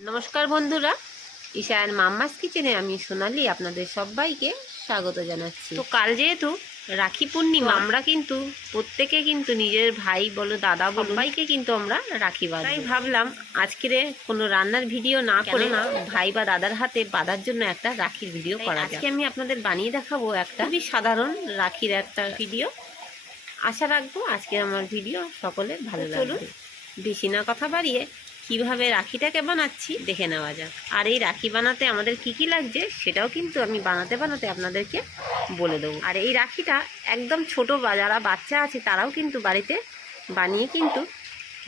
নমস্কার বন্ধুরা ঈশায়ন মাম্মাস কিচেনে আমি সোনালি আপনাদের সবাইকে স্বাগত জানাচ্ছি। তো কাল যেহেতু রাখি পূর্ণিমা আমরা কিন্তু প্রত্যেকে কিন্তু নিজের ভাই বলো দাদা বলো ভাইকে কিন্তু আমরা রাখি বাঁধি ভাবলাম আজকের কোনো রান্নার ভিডিও না করে না ভাই বা দাদার হাতে বাঁধার জন্য একটা রাখির ভিডিও করা আজকে আমি আপনাদের বানিয়ে দেখাবো একটা খুবই সাধারণ রাখির একটা ভিডিও। আশা রাখব আজকে আমার ভিডিও সকলে ভালো লাগবে। বেশি না কথা বাড়িয়ে কীভাবে রাখিটাকে বানাচ্ছি দেখে নেওয়া যাক। আর এই রাখি বানাতে আমাদের কি কি লাগছে সেটাও কিন্তু আমি বানাতে বানাতে আপনাদেরকে বলে দেবো। আর এই রাখিটা একদম ছোট বা যারা বাচ্চা আছে তারাও কিন্তু বাড়িতে বানিয়ে কিন্তু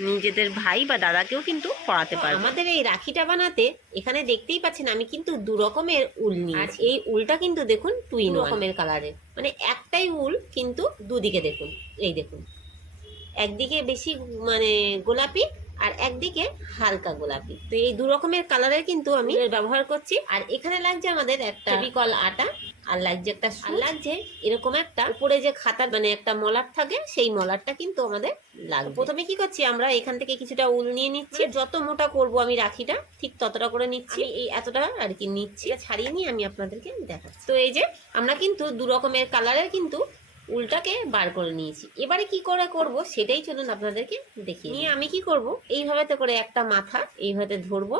নিজেদের ভাই বা দাদাকেও কিন্তু পড়াতে পারে আমাদের এই রাখিটা বানাতে এখানে দেখতেই পাচ্ছেন আমি কিন্তু দু রকমের উল আর এই উলটা কিন্তু দেখুন টুইন রকমের কালারের মানে একটাই উল কিন্তু দুদিকে দেখুন। এই দেখুন। একদিকে বেশি মানে গোলাপি আর একদিকে হালকা গোলাপি। তো এই দু রকমের কালারের কিন্তু আমি ব্যবহার করছি। আর এখানে লাগছে আমাদের একটা বিকল আটা। আর লাগছে একটা লাগছে এরকম একটা উপরে যে খাতার মানে একটা মলার থাকে সেই মলারটা কিন্তু আমাদের লাগবে। প্রথমে কি করছি আমরা এখান থেকে কিছুটা উল নিয়ে নিচ্ছি। যত মোটা করব আমি রাখিটা ঠিক ততটা করে নিচ্ছি। এই এতটা আর কি নিচ্ছি। ছাড়িয়ে নিয়ে আমি আপনাদেরকে দেখাচ্ছি। তো এই যে আমরা কিন্তু দু রকমের কালারের কিন্তু উলটাকে বার করে নিয়েছি। এবারে কি করে করব সেটাই চলুন আপনাদেরকে দেখি নিয়ে আমি কি করব? এইভাবে করে একটা মাথা এইভাবে ধরবো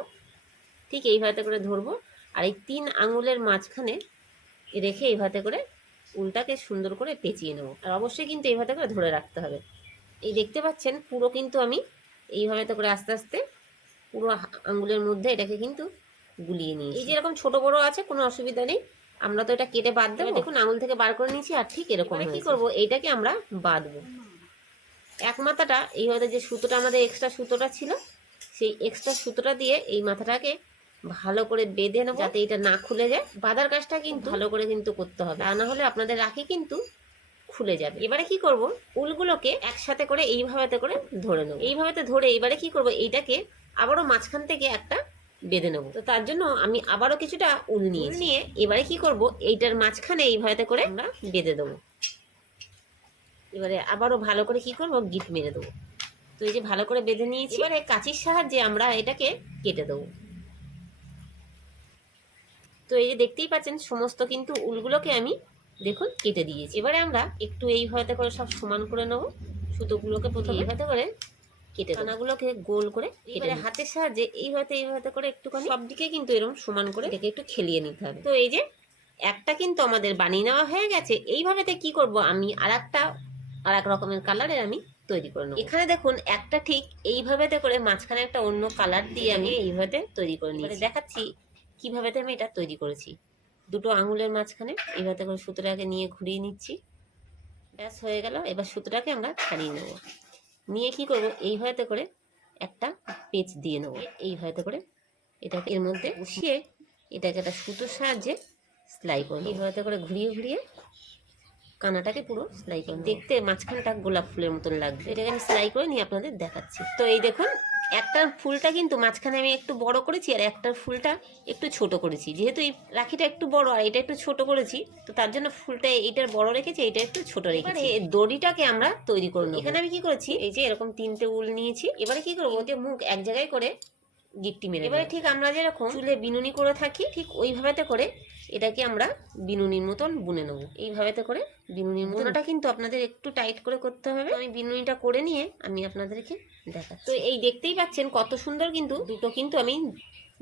ঠিক এইভাবে করে ধরবো আর এই তিন আঙুলের মাঝখানে রেখে এইভাবে করে উলটাকে সুন্দর করে পেঁচিয়ে নেব। আর অবশ্যই কিন্তু এইভাবে করে ধরে রাখতে হবে। এই দেখতে পাচ্ছেন পুরো কিন্তু আমি এইভাবে করে আস্তে আস্তে পুরো আঙুলের মধ্যে এটাকে কিন্তু গুলিয়ে নিই এই যেরকম ছোট বড় আছে কোনো অসুবিধা নেই। আমরা তো এটা কেটে বাদ দেবো। দেখুন আঙুল থেকে বার করে নিয়েছি আর ঠিক এরকম কি করব? এইটাকে আমরা বাঁধবো। এক মাথাটা এইভাবে যে সুতোটা আমাদের এক্সট্রা সুতোটা ছিল সেই এক্সট্রা সুতোটা দিয়ে এই মাথাটাকে ভালো করে বেঁধে নেব যাতে এটা না খুলে যায়। বাঁধার কাজটা কিন্তু ভালো করে কিন্তু করতে হবে। তা না হলে আপনাদের রাখি কিন্তু খুলে যাবে। এবারে কি করব? উলগুলোকে একসাথে করে এইভাবেতে করে ধরে নেব। এইভাবেতে ধরে এবারে কি করব? এইটাকে আবারও মাঝখান থেকে একটা বেঁধে নেব। তো তার জন্য আমি আবারও কিছুটা উল নিয়ে নিয়ে এবারে কি করব? এইটার মাঝখানে এই এইভাবে করে আমরা বেঁধে দেবো। এবারে আবারও ভালো করে কি করব? গিট মেরে দেবো। তো এই যে ভালো করে বেঁধে নিয়েছি। এবারে কাঁচির সাহায্যে আমরা এটাকে কেটে দেবো। তো এই যে দেখতেই পাচ্ছেন সমস্ত কিন্তু উলগুলোকে আমি দেখুন কেটে দিয়েছি। এবারে আমরা একটু এই এইভাবে করে সব সমান করে নেব। সুতোগুলোকে প্রথমে এইভাবে করে কেটে কানাগুলোকে গোল করে এবারে হাতের সাহায্যে এইভাবে এইভাবে করে একটুখানি সব দিকে কিন্তু এরকম সমান করে এটাকে একটু খেলিয়ে নিতে হবে। তো এই যে একটা কিন্তু আমাদের বানিয়ে নেওয়া হয়ে গেছে এইভাবেতে কি করব আমি? আর একটা আর এক রকমের কালারের আমি তৈরি করে নেব। এখানে দেখুন একটা ঠিক এইভাবেতে করে মাঝখানে একটা অন্য কালার দিয়ে আমি এইভাবে তৈরি করে নিই দেখাচ্ছি কীভাবে আমি এটা তৈরি করেছি। দুটো আঙুলের মাঝখানে এইভাবে করে সুতোটাকে নিয়ে ঘুরিয়ে নিচ্ছি। ব্যাস হয়ে গেল এবার সুতোটাকে আমরা ছাড়িয়ে নেব। নিয়ে কি এই ভয়েতে করে একটা পেজ দিয়ে নেব। এইভাবে করে এটাকে এর মধ্যে বসিয়ে এটাকে একটা সুতোর সাহায্যে সেলাই করব এই ভয়তে করে ঘুরিয়ে ঘুরিয়ে কানাটাকে পুরো সেলাই করব দেখতে মাঝখানটা গোলাপ ফুলের মতন লাগবে। এটাকে আমি সেলাই করে নিয়ে আপনাদের দেখাচ্ছি। তো এই দেখুন একটা ফুলটা কিন্তু মাঝখানে আমি একটু বড় করেছি আর একটার ফুলটা একটু ছোট করেছি। যেহেতু এই রাখিটা একটু বড় আর এটা একটু ছোট করেছি তো তার জন্য ফুলটা এইটার বড় রেখেছি এটা একটু ছোট রেখেছি। দড়িটাকে আমরা তৈরি করে নেব। এখানে আমি কি করেছি এই যে এরকম তিনটে উল নিয়েছি। এবারে কি করব যে মুখ এক জায়গায় করে গিট্টি মেরে এবারে ঠিক আমরা যেরকম চুলে বিনুনি করে থাকি ঠিক ওইভাবেতে করে এটাকে আমরা বিনুনির মতন বুনে নেব। এইভাবেতে করে বিনুনির মতনটা কিন্তু আপনাদের একটু টাইট করে করতে হবে। আমি বিনুনিটা করে নিয়ে আমি আপনাদেরকে দেখাচ্ছি। তো এই দেখতেই পাচ্ছেন কত সুন্দর কিন্তু দুটো কিন্তু আমি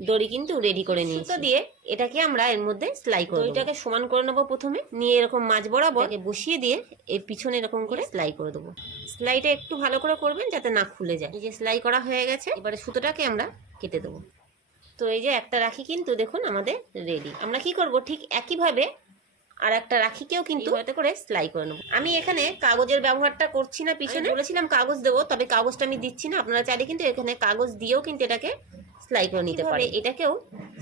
দড়ি কিন্তু রেডি করে নিই তো দিয়ে এটাকে আমরা এর মধ্যে সেলাই করব এটাকে সমান করে নেব প্রথমে নিয়ে এরকম মাছ বরাবর বসিয়ে দিয়ে এর পিছনে এরকম করে সেলাই করে দেবো। সেলাইটা একটু ভালো করে করবেন যাতে না খুলে যায়। এই যে সেলাই করা হয়ে গেছে এবারে সুতোটাকে আমরা কেটে দেবো। তো এই যে একটা রাখি কিন্তু দেখুন আমাদের রেডি আমরা কি করব? ঠিক একইভাবে আর একটা রাখিকেও কিন্তু হয়তো করে সেলাই করে নেব। আমি এখানে কাগজের ব্যবহারটা করছি না পিছনে। বলেছিলাম কাগজ দেবো তবে কাগজটা আমি দিচ্ছি না। আপনারা চাইলে কিন্তু এখানে কাগজ দিয়েও কিন্তু এটাকে সেলাই করে নিতে পারে এটাকেও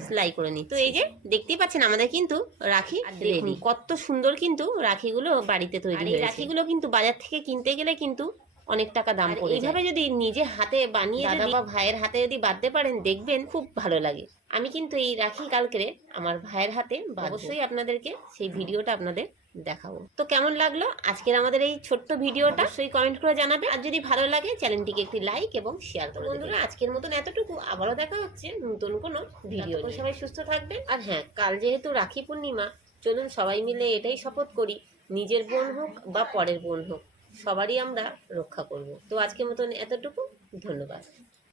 সেলাই করে নিই তো এই যে দেখতেই পাচ্ছেন আমাদের কিন্তু রাখি রেডি। কত সুন্দর কিন্তু রাখিগুলো বাড়িতে তৈরি হয়েছে। রাখিগুলো কিন্তু বাজার থেকে কিনতে গেলে কিন্তু অনেক টাকা দাম পড়ে এইভাবে যদি নিজে হাতে বানিয়ে দাদা বা ভাইয়ের হাতে যদি বাঁধতে পারেন দেখবেন খুব ভালো লাগে। আমি কিন্তু এই রাখি কালকে আমার ভাইয়ের হাতে অবশ্যই আপনাদেরকে সেই ভিডিওটা আপনাদের দেখাবো। তো কেমন লাগল? আজকের আমাদের এই ছোট্ট ভিডিওটা সেই কমেন্ট করে জানাবে। আর যদি ভালো লাগে চ্যানেলটিকে একটি লাইক এবং শেয়ার করে বন্ধুরা আজকের মতন এতটুকু। আবারও দেখা হচ্ছে নতুন কোনো ভিডিও সবাই সুস্থ থাকবেন। আর হ্যাঁ কাল যেহেতু রাখি পূর্ণিমা চলুন সবাই মিলে এটাই শপথ করি। নিজের বোন হোক বা পরের বোন হোক সবারই আমরা রক্ষা করব। তো আজকের মতন এতটুকু। ধন্যবাদ।